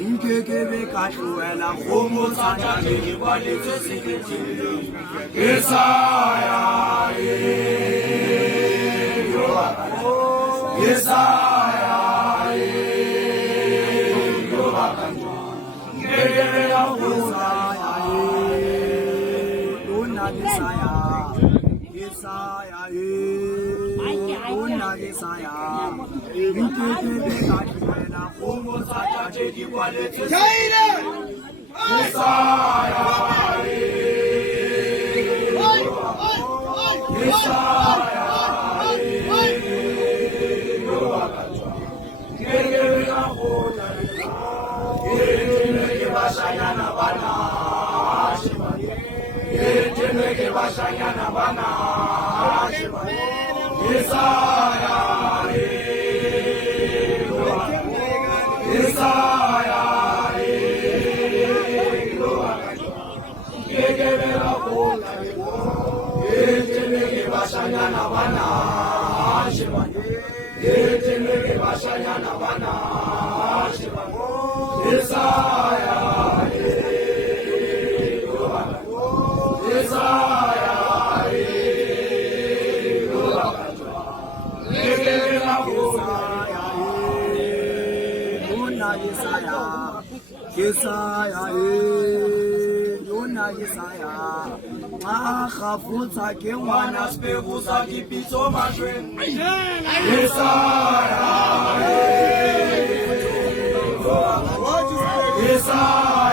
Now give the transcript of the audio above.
Nkekebe katluela khomo tsana le dikwaletse seketile Yesaya Yesaya Nkekebe katluela dona Yesaya Yesaya dona Yesaya Nkekebe katluela khomo tsana le dikwaletse Yesaya Yesaya, Mahafuza Kewana Speguza Kipito Majwen. Yesaya, Yesaya,